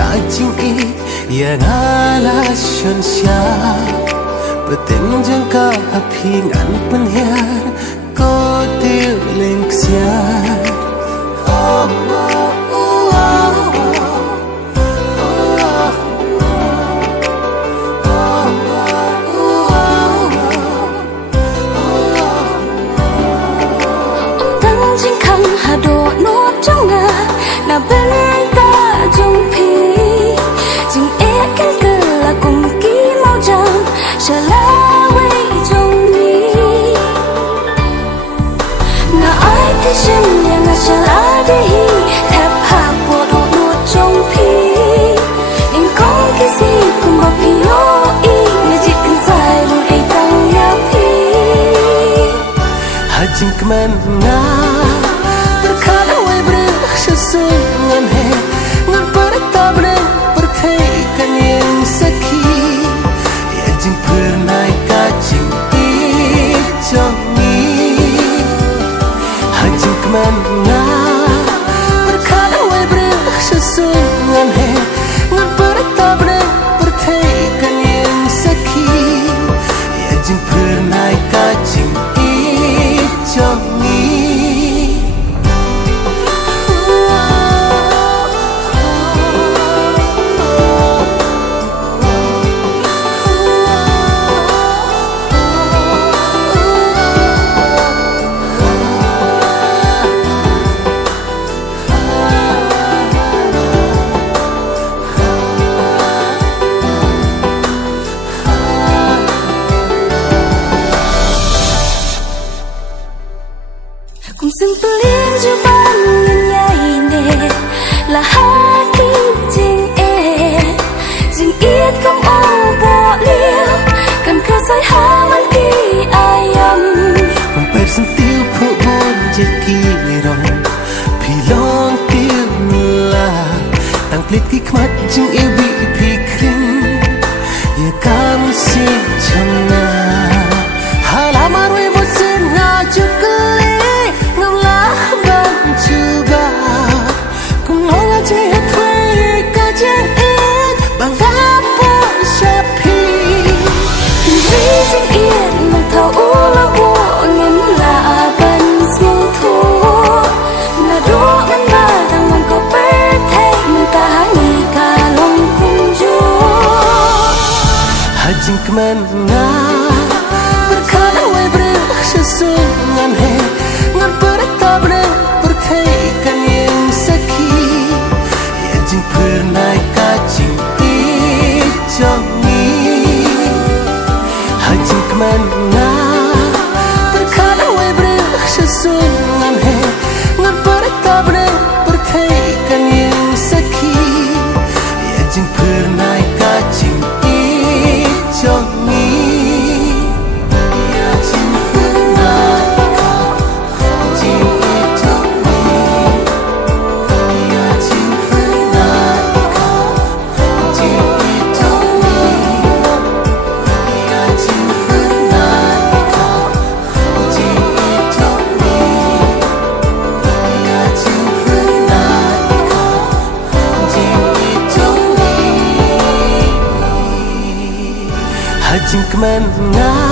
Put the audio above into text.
kajing i yang alasan siap Betin jangka hapingan penhiar Ko tiling siar Na bên ta trong phi Dừng ế cánh cơ là cùng ký mau trăng Trở la quay trong đi Na ai thì xem nhà ngà trở la đi Thép hạ bộ đồ nuột trong phi Anh có cái gì cùng bọc hình lô y Người chỉ cần dài rồi đầy tăng nhà phi Hajing keman nga Sesungan he ngan pertabren perthaikan yang saki ya jing pernai kacing ijongi hajing kemana berkalawai sesungan he ngan pertabren perthaikan yang saki ya jing pernai kacing ijongi Cùng sừng pelin ju bang nhai nè là hati jing e jing it kom o bo liu kan ka sai ha man ki ayam Kom per sentiu pu bon jeki rong pi long tiu la tang plit ki khmat jing e bi pi kring ye kam si changa hala roi mo sen nga ju Hajing kemana berkalawai sesungan he ngan pertabren perthaikan yang saki ya jing pernai kacing ijongi hajing kemana berkalawai sesungan he ngan pertabren perthaikan yang saki ya jing pernai kacing Jongi ya jing pernai kacing ijongi ya jing pernai kacing ijongi ya jing pernai kacing ijongi ya jing pernai kacing ijongi Hajing kemana